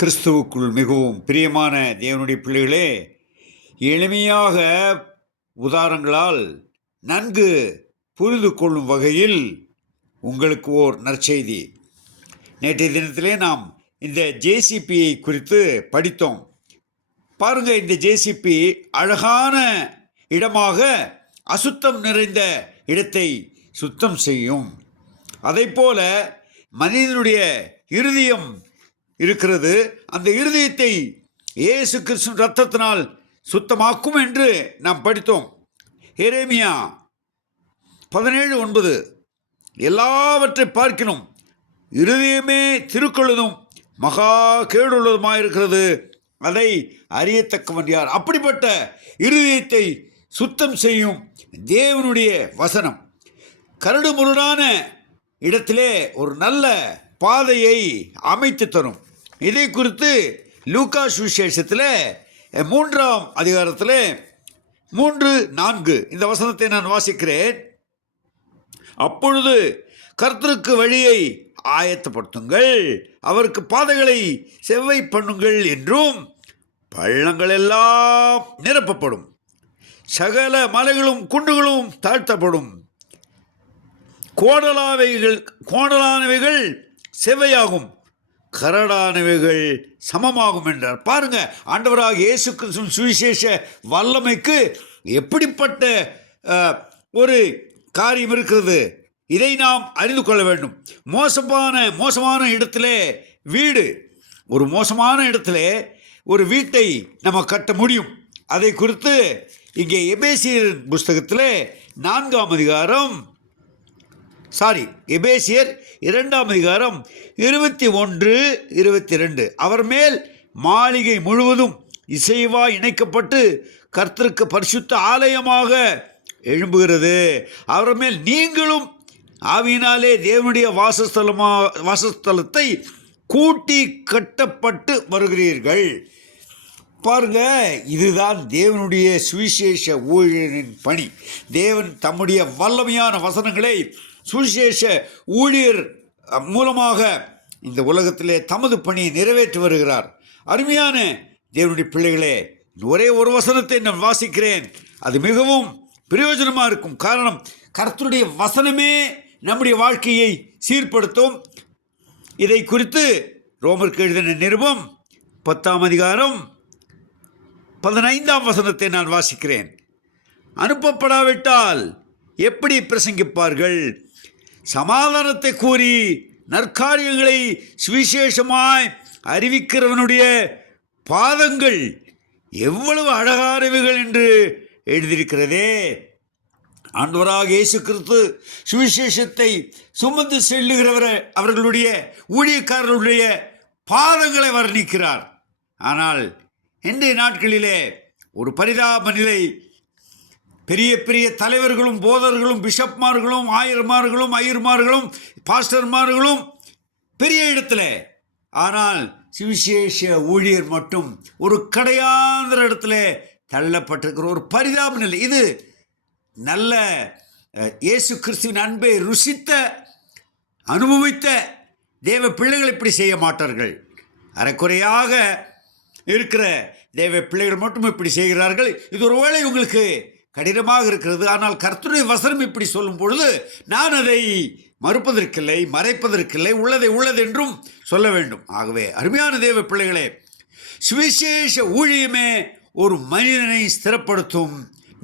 கிறிஸ்துவுக்குள் மிகவும் பிரியமான தேவனுடைய பிள்ளைகளே, எளிமையாக உதாரணங்களால் நன்கு புரிந்து கொள்ளும் வகையில் உங்களுக்கு ஓர் நற்செய்தி. நேற்றைய தினத்திலே நாம் இந்த ஜேசிபியை குறித்து படித்தோம். பாருங்க, இந்த ஜேசிபி அழகான இடமாக அசுத்தம் நிறைந்த இடத்தை சுத்தம் செய்யும். அதைப்போல மனிதனுடைய இருதயம் இருக்கிறது. அந்த இருதயத்தை இயேசு கிறிஸ்து இரத்தத்தினால் சுத்தமாக்கும் என்று நாம் படித்தோம். எரேமியா 17:9 எல்லாவற்றை பார்க்கணும், இருதயமே திருக்குள்ளதும் மகா கேடுள்ளதுமாயிருக்கிறது, அதை அறியத்தக்கவன் யார்? அப்படிப்பட்ட இருதயத்தை சுத்தம் செய்யும் தேவனுடைய வசனம் கரடு முரடான இடத்திலே ஒரு நல்ல பாதையை அமைத்து தரும். இதை குறித்து லூக்கா சுவிசேஷத்தில் 3ஆம் அதிகாரத்தில் 3:4 இந்த வசனத்தை நான் வாசிக்கிறேன். அப்பொழுது கர்த்தருக்கு வழியை ஆயத்தப்படுத்துங்கள், அவருக்கு பாதைகளை செவ்வை பண்ணுங்கள் என்றும், பள்ளங்கள் எல்லாம் நிரப்பப்படும், சகல மலைகளும் குண்டுகளும் தாழ்த்தப்படும், கோணலானவைகள் செவ்வையாகும், கரடானவைகள் சமமாகும் என்றார். பாருங்க, ஆண்டவராக இயேசு கிறிஸ்துவின் சுவிசேஷ வல்லமைக்கு எப்படிப்பட்ட ஒரு காரியம் இருக்கிறது, இதை நாம் அறிந்து கொள்ள வேண்டும். மோசமான இடத்திலே ஒரு மோசமான இடத்திலே ஒரு வீட்டை நம்ம கட்ட முடியும். அதை குறித்து இங்கே எபேசியர் புஸ்தகத்திலே 4ஆம் அதிகாரம் எபேசியர் 2ஆம் அதிகாரம் 21-22 அவர் மேல் மாளிகை முழுவதும் இசைவாய் இணைக்கப்பட்டு கர்த்தருக்கு பரிசுத்த ஆலயமாக எழும்புகிறது. அவர் மேல் நீங்களும் ஆவியினாலே தேவனுடைய வாசஸ்தலத்தை கூட்டி கட்டப்பட்டு வருகிறீர்கள். பாருங்க, இதுதான் தேவனுடைய சுவிசேஷ ஊழியரின் பணி. தேவன் தம்முடைய வல்லமையான வசனங்களை சுவிசேஷ ஊழியர் மூலமாக இந்த உலகத்திலே தமது பணியை நிறைவேற்றி வருகிறார். அருமையான தேவனுடைய பிள்ளைகளே, ஒரே ஒரு வசனத்தை நான் வாசிக்கிறேன், அது மிகவும் பிரயோஜனமாக இருக்கும். காரணம், கர்த்தருடைய வசனமே நம்முடைய வாழ்க்கையை சீர்படுத்தும். இதை குறித்து ரோமருக்கு எழுதின நிருபம் 10ஆம் அதிகாரம் 15ஆம் வசனத்தை நான் வாசிக்கிறேன். அனுப்பப்படாவிட்டால் எப்படி பிரசங்கிப்பார்கள்? சமாதானத்தை கூறி நற்காரியங்களை சுவிசேஷமாய் அறிவிக்கிறவனுடைய பாதங்கள் எவ்வளவு அழகானவைகள் என்று எழுதியிருக்கிறதே. ஆண்டவராக இயேசு கிறிஸ்து சுவிசேஷத்தை சுமந்து அவர்களுடைய ஊழியக்காரர்களுடைய பாதங்களை வர்ணிக்கிறார். ஆனால் இன்றைய நாட்களிலே ஒரு பரிதாப நிலை, பெரிய பெரிய தலைவர்களும் போதர்களும் பிஷப்மார்களும் ஐயர்மார்களும் பாஸ்டர்மார்களும் பெரிய இடத்துல, ஆனால் சுவிசேஷ ஊழியர் மட்டும் ஒரு கடையாந்திர இடத்துல தள்ளப்பட்டிருக்கிற ஒரு பரிதாப நிலை. இது நல்ல இயேசு கிறிஸ்துவின் அன்பை ருசித்த அனுபவித்த தேவ பிள்ளைகள் இப்படி செய்ய மாட்டார்கள். அரைக்குறையாக இருக்கிற தேவ பிள்ளைகள் மட்டும் இப்படி செய்கிறார்கள். இது ஒருவேளை உங்களுக்கு கடினமாக இருக்கிறது. ஆனால் கர்த்தருடைய வசனம் இப்படி சொல்லும் பொழுது நான் அதை மறுப்பதற்கில்லை, மறைப்பதற்கில்லை, உள்ளதென்றும் சொல்ல வேண்டும். ஆகவே அருமையான தேவ பிள்ளைகளே, சுவிசேஷ ஊழியமே ஒரு மனிதனை ஸ்திரப்படுத்தும்,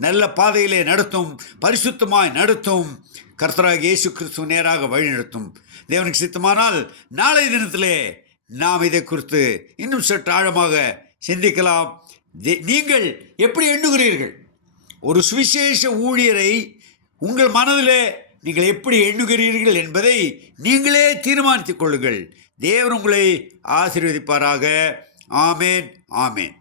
நல்ல பாதையிலே நடத்தும், பரிசுத்தமாய் நடத்தும், கர்த்தராக இயேசு கிறிஸ்து நேராக வழிநடத்தும். தேவனுக்கு சித்தமானால் நாளை தினத்திலே நாம் இதை குறித்து இன்னும் சற்று ஆழமாக சிந்திக்கலாம். நீங்கள் எப்படி எண்ணுகிறீர்கள்? ஒரு சுவிசேஷ ஊழியரை உங்கள் மனதிலே நீங்கள் எப்படி எண்ணுகிறீர்கள் என்பதை நீங்களே தீர்மானித்துக் கொள்ளுங்கள். தேவன் உங்களை ஆசீர்வதிப்பாராக. ஆமேன், ஆமேன்.